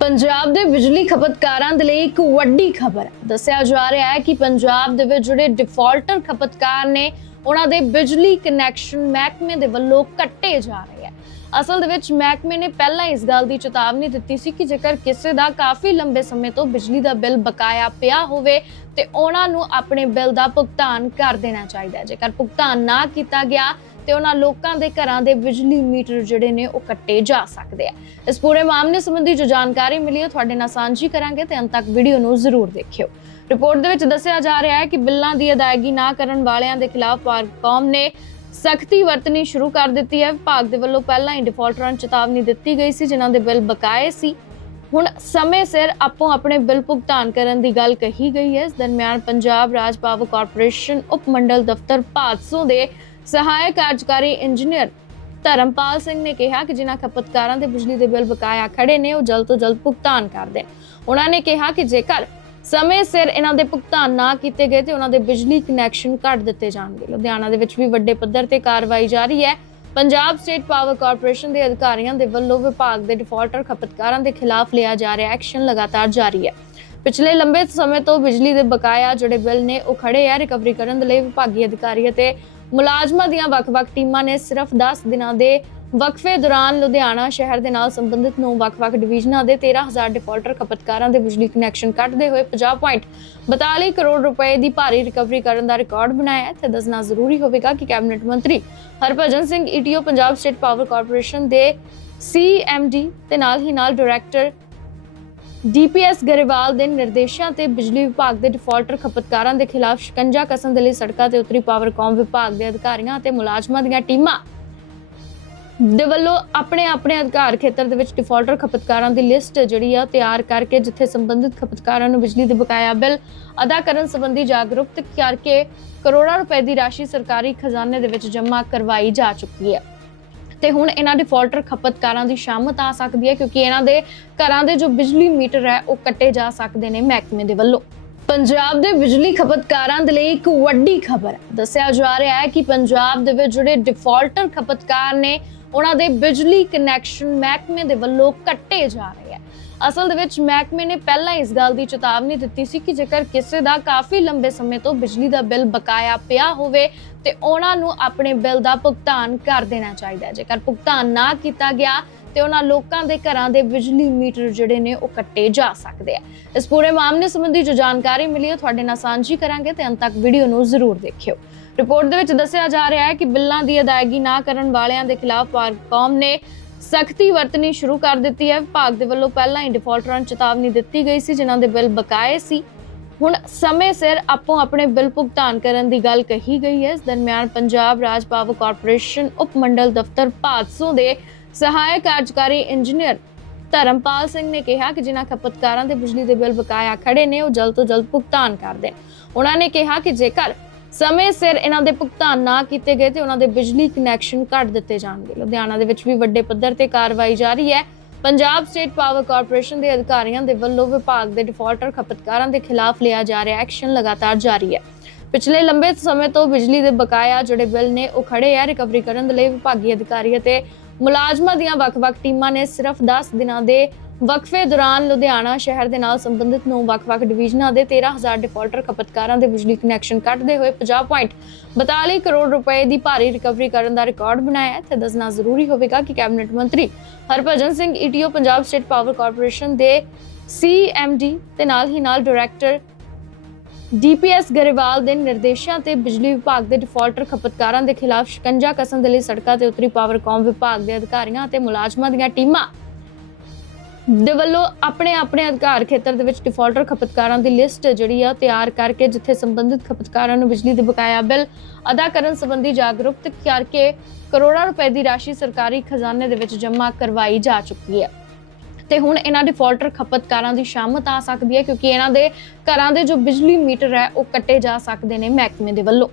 ਪੰਜਾਬ ਦੇ ਬਿਜਲੀ ਖਪਤਕਾਰਾਂ ਦੇ ਲਈ ਇੱਕ ਵੱਡੀ ਖਬਰ ਹੈ। ਦੱਸਿਆ ਜਾ ਰਿਹਾ ਹੈ ਕਿ ਪੰਜਾਬ ਦੇ ਵਿੱਚ ਜਿਹੜੇ ਡਿਫਾਲਟਰ ਖਪਤਕਾਰ ਨੇ, ਉਹਨਾਂ ਦੇ ਬਿਜਲੀ ਕਨੈਕਸ਼ਨ ਮਹਿਕਮੇ ਦੇ ਵੱਲੋਂ ਕੱਟੇ ਜਾ ਰਹੇ ਹੈ। ਅਸਲ ਦੇ ਵਿੱਚ ਮਹਿਕਮੇ ਨੇ ਪਹਿਲਾਂ ਇਸ ਗੱਲ ਦੀ ਚੇਤਾਵਨੀ ਦਿੱਤੀ ਸੀ ਕਿ ਜੇਕਰ ਕਿਸੇ ਦਾ ਕਾਫੀ ਲੰਬੇ ਸਮੇਂ ਤੋਂ ਬਿਜਲੀ ਦਾ ਬਿੱਲ ਬਕਾਇਆ ਪਿਆ ਹੋਵੇ, ਤੇ ਉਹਨਾਂ ਨੂੰ ਆਪਣੇ ਬਿੱਲ ਦਾ ਭੁਗਤਾਨ ਕਰ ਦੇਣਾ ਚਾਹੀਦਾ ਹੈ। ਜੇਕਰ ਭੁਗਤਾਨ ਨਾ ਕੀਤਾ ਗਿਆ ਤੇ ਉਹਨਾਂ ਲੋਕਾਂ ਦੇ ਘਰਾਂ ਦੇ ਬਿਜਲੀ ਮੀਟਰ ਜਿਹੜੇ ਨੇ ਉਹ ਕੱਟੇ ਜਾ ਸਕਦੇ ਆ। ਇਸ ਪੂਰੇ ਮਾਮਲੇ ਸੰਬੰਧੀ ਜੋ ਜਾਣਕਾਰੀ ਮਿਲੀ ਹੈ ਤੁਹਾਡੇ ਨਾਲ ਸਾਂਝੀ ਕਰਾਂਗੇ ਤੇ ਅੰਤ ਤੱਕ ਵੀਡੀਓ ਨੂੰ ਜ਼ਰੂਰ ਦੇਖਿਓ। ਰਿਪੋਰਟ ਦੇ ਵਿੱਚ ਦੱਸਿਆ ਜਾ ਰਿਹਾ ਹੈ ਕਿ ਬਿੱਲਾਂ ਦੀ ਅਦਾਇਗੀ ਨਾ ਕਰਨ ਵਾਲਿਆਂ ਦੇ ਖਿਲਾਫ ਪਾਰਕੌਮ ਨੇ ਸਖਤੀ ਵਰਤਣੀ ਸ਼ੁਰੂ ਕਰ ਦਿੱਤੀ ਹੈ। ਵਿਭਾਗ ਦੇ ਵੱਲੋਂ ਪਹਿਲਾਂ ਹੀ ਡਿਫਾਲਟਰਾਂ ਨੂੰ ਚੇਤਾਵਨੀ ਦਿੱਤੀ ਗਈ ਸੀ, ਜਿਨ੍ਹਾਂ ਦੇ ਬਿੱਲ ਬਕਾਏ ਸੀ। ਹੁਣ ਸਮੇਂ ਸਿਰ ਆਪੋ ਆਪਣੇ ਬਿੱਲ ਭੁਗਤਾਨ ਕਰਨ ਦੀ ਗੱਲ ਕਹੀ ਗਈ ਹੈ। ਇਸ ਦਰਮਿਆਨ ਪੰਜਾਬ ਰਾਜ ਪਾਵਰ ਕਾਰਪੋਰੇਸ਼ਨ ਉਪ ਮੰਡਲ ਦਫ਼ਤਰ ਭਾਦਸੋਂ ਦੇ ਸਹਾਇਕ ਕਾਰਜਕਾਰੀ ਇੰਜੀਨੀਅਰ ਧਰਮਪਾਲ ਸਿੰਘ ਨੇ ਕਿਹਾ ਕਿ ਜਿਨ੍ਹਾਂ ਖਪਤਕਾਰਾਂ ਦੇ ਬਿਜਲੀ ਦੇ ਬਿੱਲ ਬਕਾਇਆ ਖੜੇ ਨੇ, ਉਹ ਜਲਦ ਤੋਂ ਜਲਦ ਭੁਗਤਾਨ ਕਰ ਦੇਣ। ਉਹਨਾਂ ਨੇ ਕਿਹਾ ਕਿ ਜੇਕਰ ਸਮੇਂ ਸਿਰ ਇਹਨਾਂ ਦੇ ਭੁਗਤਾਨ ਨਾ ਕੀਤੇ ਗਏ ਤੇ ਉਹਨਾਂ ਦੇ ਬਿਜਲੀ ਕਨੈਕਸ਼ਨ ਕੱਟ ਦਿੱਤੇ ਜਾਣਗੇ। ਲੁਧਿਆਣਾ ਦੇ ਵਿੱਚ ਵੀ ਵੱਡੇ ਪੱਧਰ ਤੇ ਕਾਰਵਾਈ ਜਾਰੀ ਹੈ। ਪੰਜਾਬ ਸਟੇਟ ਪਾਵਰ ਕਾਰਪੋਰੇਸ਼ਨ ਦੇ ਅਧਿਕਾਰੀਆਂ ਦੇ ਵੱਲੋਂ ਵਿਭਾਗ ਦੇ ਡਿਫਾਲਟਰ ਖਪਤਕਾਰਾਂ ਦੇ ਖਿਲਾਫ ਲਿਆ ਜਾ ਰਿਹਾ ਐਕਸ਼ਨ ਲਗਾਤਾਰ ਜਾਰੀ ਹੈ। ਪਿਛਲੇ ਲੰਬੇ ਸਮੇਂ ਤੋਂ ਬਿਜਲੀ ਦੇ ਬਕਾਇਆ ਜਿਹੜੇ ਬਿੱਲ ਨੇ, ਉਹ ਖੜੇ ਆ ਰਿਕਵਰੀ ਕਰਨ ਦੇ ਲਈ ਵਿਭਾਗੀ ਅਧਿਕਾਰੀ ਅਤੇ ਮੁਲਾਜ਼ਮਾਂ ਦੀਆਂ ਵੱਖ-ਵੱਖ ਟੀਮਾਂ ਨੇ ਸਿਰਫ 10 ਦਿਨਾਂ ਦੇ ਵਕਫੇ ਦੌਰਾਨ ਲੁਧਿਆਣਾ ਸ਼ਹਿਰ ਦੇ ਨਾਲ ਸੰਬੰਧਿਤ ਨੂੰ ਵੱਖ-ਵੱਖ ਡਿਵੀਜ਼ਨਾਂ ਦੇ 13000 ਡਿਫਾਲਟਰ ਖਪਤਕਾਰਾਂ ਦੇ ਬਿਜਲੀ ਕਨੈਕਸ਼ਨ ਕੱਟਦੇ ਹੋਏ 50.42 ਕਰੋੜ ਰੁਪਏ ਦੀ ਭਾਰੀ ਰਿਕਵਰੀ ਕਰਨ ਦਾ ਰਿਕਾਰਡ ਬਣਾਇਆ ਹੈ। ਤੇ ਦੱਸਣਾ ਜ਼ਰੂਰੀ ਹੋਵੇਗਾ ਕਿ ਕੈਬਨਿਟ ਮੰਤਰੀ Harbhajan Singh ETO Punjab state power corporation ਦੇ ਸੀਐਮਡੀ ਤੇ ਨਾਲ ਹੀ ਨਾਲ ਡਾਇਰੈਕਟਰ ਡੀਪੀਐਸ ਗਰੇਵਾਲ ਦੇ ਨਿਰਦੇਸ਼ਾਂ ਤੇ ਬਿਜਲੀ ਵਿਭਾਗ ਦੇ ਡਿਫਾਲਟਰ ਖਪਤਕਾਰਾਂ ਦੇ ਖਿਲਾਫ ਸ਼ਿਕੰਜਾ ਕਸਣ ਦੇ ਲਈ ਸੜਕਾਂ ਤੇ ਉਤਰੀ ਪਾਵਰਕਾਮ ਵਿਭਾਗ ਦੇ ਅਧਿਕਾਰੀਆਂ ਅਤੇ ਮੁਲਾਜ਼ਮਾਂ ਦੀਆਂ ਟੀਮਾਂ ਦੇ ਵੱਲੋਂ ਆਪਣੇ ਆਪਣੇ ਅਧਿਕਾਰ ਖੇਤਰ ਦੇ ਵਿੱਚ ਡਿਫਾਲਟਰ ਖਪਤਕਾਰਾਂ ਦੀ ਲਿਸਟ ਜਿਹੜੀ ਆ ਤਿਆਰ ਕਰਕੇ ਜਿੱਥੇ ਸੰਬੰਧਿਤ ਖਪਤਕਾਰਾਂ ਨੂੰ ਬਿਜਲੀ ਦੇ ਬਕਾਇਆ ਬਿੱਲ ਅਦਾ ਕਰਨ ਸੰਬੰਧੀ ਜਾਗਰੂਕਤ ਕਰਕੇ ਕਰੋੜਾਂ ਰੁਪਏ ਦੀ ਰਾਸ਼ੀ ਸਰਕਾਰੀ ਖਜ਼ਾਨੇ ਦੇ ਵਿੱਚ ਜਮ੍ਹਾਂ ਕਰਵਾਈ ਜਾ ਚੁੱਕੀ ਹੈ। ਤੇ ਹੁਣ ਇਹਨਾਂ ਡਿਫਾਲਟਰ ਖਪਤਕਾਰਾਂ ਦੀ ਸ਼ਾਮਤ ਆ ਸਕਦੀ ਹੈ, ਕਿਉਂਕਿ ਇਹਨਾਂ ਦੇ ਘਰਾਂ ਦੇ ਜੋ ਬਿਜਲੀ ਮੀਟਰ ਹੈ, ਉਹ ਕੱਟੇ ਜਾ ਸਕਦੇ ਨੇ ਮਹਿਕਮੇ ਦੇ ਵੱਲੋਂ। ਪੰਜਾਬ ਦੇ ਬਿਜਲੀ ਖਪਤਕਾਰਾਂ ਦੇ ਲਈ ਇੱਕ ਵੱਡੀ ਖਬਰ ਦੱਸਿਆ ਜਾ ਰਿਹਾ ਹੈ ਕਿ ਪੰਜਾਬ ਦੇ ਵਿੱਚ ਜਿਹੜੇ ਡਿਫਾਲਟਰ ਖਪਤਕਾਰ ਨੇ ਉਹਨਾਂ ਦੇ ਬਿਜਲੀ ਕਨੈਕਸ਼ਨ ਮਹਿਕਮੇ ਦੇ ਵੱਲੋਂ ਕੱਟੇ ਜਾ ਰਹੇ ਹੈ। ਅਸਲ ਦੇ ਵਿੱਚ ਮਹਿਕਮੇ ਨੇ ਪਹਿਲਾਂ ਇਸ ਗੱਲ ਦੀ ਚੇਤਾਵਨੀ ਦਿੱਤੀ ਸੀ ਕਿ ਜੇਕਰ ਕਿਸੇ ਦਾ ਕਾਫੀ ਲੰਬੇ ਸਮੇਂ ਤੋਂ ਬਿਜਲੀ ਦਾ ਬਿੱਲ ਬਕਾਇਆ ਪਿਆ ਹੋਵੇ, ਤੇ ਉਹਨਾਂ ਨੂੰ ਆਪਣੇ ਬਿੱਲ ਦਾ ਭੁਗਤਾਨ ਕਰ ਦੇਣਾ ਚਾਹੀਦਾ ਹੈ। ਜੇਕਰ ਭੁਗਤਾਨ ਨਾ ਕੀਤਾ ਗਿਆ, ਤੇ ਉਹਨਾਂ ਲੋਕਾਂ ਦੇ ਘਰਾਂ ਦੇ ਬਿਜਲੀ ਮੀਟਰ ਜਿਹੜੇ ਨੇ ਉਹ ਕੱਟੇ ਜਾ ਸਕਦੇ ਆ ਇਸ ਪੂਰੇ ਮਾਮਲੇ ਸੰਬੰਧੀ ਜੋ ਜਾਣਕਾਰੀ ਮਿਲੀ ਹੈ, ਤੁਹਾਡੇ ਨਾਲ ਸਾਂਝੀ ਕਰਾਂਗੇ ਤੇ ਅੰਤ ਤੱਕ ਵੀਡੀਓ ਨੂੰ ਜ਼ਰੂਰ ਦੇਖਿਓ। ਰਿਪੋਰਟ ਦੇ ਵਿੱਚ ਦੱਸਿਆ ਜਾ ਰਿਹਾ ਹੈ ਕਿ ਬਿੱਲਾਂ ਦੀ ਅਦਾਇਗੀ ਨਾ ਕਰਨ ਵਾਲਿਆਂ ਦੇ ਖਿਲਾਫ ਪਾਰਕੌਮ ਨੇ ਸਖਤੀ ਵਰਤਣੀ ਸ਼ੁਰੂ ਕਰ ਦਿੱਤੀ ਹੈ। ਵਿਭਾਗ ਦੇ ਵੱਲੋਂ ਪਹਿਲਾਂ ਹੀ ਡਿਫਾਲਟਰਾਂ ਨੂੰ ਚੇਤਾਵਨੀ ਦਿੱਤੀ ਗਈ ਸੀ, ਜਿਨ੍ਹਾਂ ਦੇ ਬਿੱਲ ਬਕਾਏ ਸੀ। ਹੁਣ ਸਮੇਂ ਸਿਰ ਆਪੋ ਆਪਣੇ ਬਿੱਲ ਭੁਗਤਾਨ ਕਰਨ ਦੀ ਗੱਲ ਕਹੀ ਗਈ ਹੈ। ਇਸ ਦਰਮਿਆਨ ਪੰਜਾਬ ਰਾਜ ਪਾਵਰ ਕਾਰਪੋਰੇਸ਼ਨ ਉਪ ਮੰਡਲ ਦਫ਼ਤਰ ਭਾਦਸੋਂ ਦੇ ਸਹਾਇਕ ਕਾਰਜਕਾਰੀ ਇੰਜੀਨੀਅਰ ਧਰਮਪਾਲ ਸਿੰਘ ਨੇ ਕਿਹਾ ਕਿ ਜਿਨ੍ਹਾਂ ਖਪਤਕਾਰਾਂ ਦੇ ਬਿਜਲੀ ਦੇ ਬਿੱਲ ਬਕਾਇਆ ਖੜੇ ਨੇ, ਉਹ ਜਲਦ ਤੋਂ ਜਲਦ ਭੁਗਤਾਨ ਕਰ ਦੇਣ। ਉਹਨਾਂ ਨੇ ਕਿਹਾ ਕਿ ਜੇਕਰ ਸਮੇਂ ਸਿਰ ਇਹਨਾਂ ਦੇ ਭੁਗਤਾਨ ਨਾ ਕੀਤੇ ਗਏ ਤੇ ਉਹਨਾਂ ਦੇ ਬਿਜਲੀ ਕਨੈਕਸ਼ਨ ਕੱਟ ਦਿੱਤੇ ਜਾਣਗੇ। ਲੁਧਿਆਣਾ ਦੇ ਵਿੱਚ ਵੀ ਵੱਡੇ ਪੱਧਰ ਤੇ ਕਾਰਵਾਈ ਜਾਰੀ ਹੈ। ਪੰਜਾਬ ਸਟੇਟ ਪਾਵਰ ਕਾਰਪੋਰੇਸ਼ਨ ਦੇ ਅਧਿਕਾਰੀਆਂ ਦੇ ਵੱਲੋਂ ਵਿਭਾਗ ਦੇ ਡਿਫਾਲਟਰ ਖਪਤਕਾਰਾਂ ਦੇ ਖਿਲਾਫ ਲਿਆ ਜਾ ਰਿਹਾ ਐਕਸ਼ਨ ਲਗਾਤਾਰ ਜਾਰੀ ਹੈ। ਪਿਛਲੇ ਲੰਬੇ ਸਮੇਂ ਤੋਂ ਬਿਜਲੀ ਦੇ ਬਕਾਇਆ ਜਿਹੜੇ ਬਿੱਲ ਨੇ ਉਹ ਖੜੇ ਆ ਰਿਕਵਰੀ ਕਰਨ ਦੇ ਲਈ ਵਿਭਾਗੀ ਅਧਿਕਾਰੀ ਅਤੇ ਮੁਲਾਜ਼ਮਾਂ ਦੀਆਂ ਵੱਖ-ਵੱਖ ਟੀਮਾਂ ਨੇ ਸਿਰਫ 10 ਦਿਨਾਂ ਦੇ ਵਕਫੇ ਦੌਰਾਨ ਲੁਧਿਆਣਾ ਸ਼ਹਿਰ ਦੇ ਨਾਲ ਸੰਬੰਧਿਤ ਨੂੰ ਵੱਖ-ਵੱਖ ਡਿਵੀਜ਼ਨਾਂ ਦੇ 13000 ਡਿਫਾਲਟਰ ਖਪਤਕਾਰਾਂ ਦੇ ਬਿਜਲੀ ਕਨੈਕਸ਼ਨ ਕੱਟਦੇ ਹੋਏ 50.42 ਕਰੋੜ ਰੁਪਏ ਦੀ ਭਾਰੀ ਰਿਕਵਰੀ ਕਰਨ ਦਾ ਰਿਕਾਰਡ ਬਣਾਇਆ ਹੈ। ਤੇ ਦੱਸਣਾ ਜ਼ਰੂਰੀ ਹੋਵੇਗਾ ਕਿ ਕੈਬਨਿਟ ਮੰਤਰੀ Harbhajan Singh ETO Punjab state power corporation ਦੇ ਸੀਐਮਡੀ ਤੇ ਨਾਲ ਹੀ ਨਾਲ ਡਾਇਰੈਕਟਰ ਡੀਪੀਐਸ ਗਰੇਵਾਲ ਦੇ ਨਿਰਦੇਸ਼ਾਂ ਤੇ ਬਿਜਲੀ ਵਿਭਾਗ ਦੇ ਡਿਫਾਲਟਰ ਖਪਤਕਾਰਾਂ ਦੇ ਖਿਲਾਫ ਸ਼ਿਕੰਜਾ ਕਸਣ ਦੇ ਲਈ ਸੜਕਾਂ ਤੇ ਉਤਰੀ ਪਾਵਰਕਾਮ ਵਿਭਾਗ ਦੇ ਅਧਿਕਾਰੀਆਂ ਅਤੇ ਮੁਲਾਜ਼ਮਾਂ ਦੀਆਂ ਟੀਮਾਂ ਦੇ ਵੱਲੋਂ ਆਪਣੇ ਆਪਣੇ ਅਧਿਕਾਰ ਖੇਤਰ ਦੇ ਵਿੱਚ ਡਿਫਾਲਟਰ ਖਪਤਕਾਰਾਂ ਦੀ ਲਿਸਟ ਜਿਹੜੀ ਆ ਤਿਆਰ ਕਰਕੇ ਜਿੱਥੇ ਸੰਬੰਧਿਤ ਖਪਤਕਾਰਾਂ ਨੂੰ ਬਿਜਲੀ ਦੇ ਬਕਾਇਆ ਬਿੱਲ ਅਦਾ ਕਰਨ ਸੰਬੰਧੀ ਜਾਗਰੂਕਤ ਕਰਕੇ ਕਰੋੜਾਂ ਰੁਪਏ ਦੀ ਰਾਸ਼ੀ ਸਰਕਾਰੀ ਖਜ਼ਾਨੇ ਦੇ ਵਿੱਚ ਜਮ੍ਹਾਂ ਕਰਵਾਈ ਜਾ ਚੁੱਕੀ ਹੈ। ਤੇ ਹੁਣ ਇਹਨਾਂ ਡਿਫਾਲਟਰ ਖਪਤਕਾਰਾਂ ਦੀ ਸ਼ਾਮਤ ਆ ਸਕਦੀ ਹੈ ਕਿਉਂਕਿ ਇਹਨਾਂ ਦੇ ਘਰਾਂ ਦੇ ਜੋ ਬਿਜਲੀ ਮੀਟਰ ਹੈ ਉਹ ਕੱਟੇ ਜਾ ਸਕਦੇ ਨੇ ਮਹਿਕਮੇ ਦੇ ਵੱਲੋਂ।